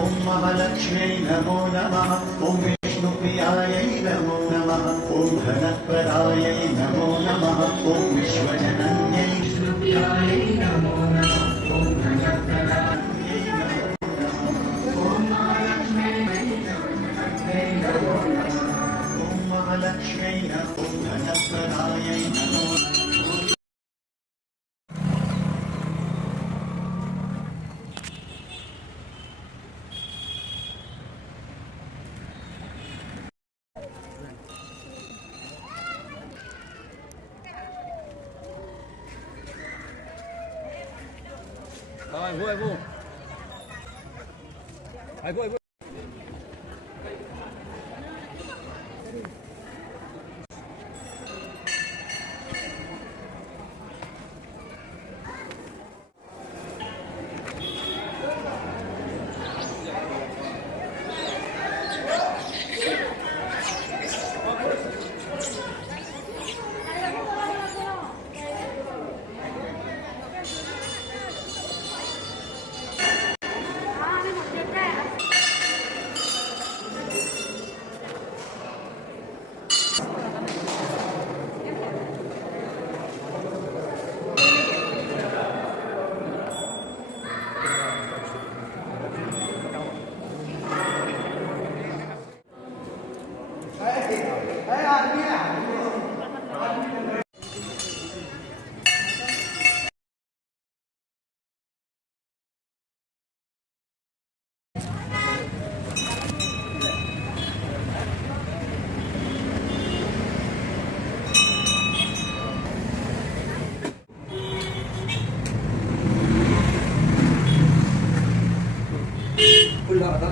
ओम महालक्ष्म्यै नमो नमः। ओम विष्णुप्रियायै नमो नमः। ओम धनप्रदायै नमो नमः। ओम विश्वजनन्यै विष्णुप्रियायै नमो नमः। ओम धनप्रदायै नमो नमः। ओम महालक्ष्म्यै नमो नमः। ओम महालक्ष्म्यै नमो धनप्रदायै नमो नमः। 아이고. 올라가다.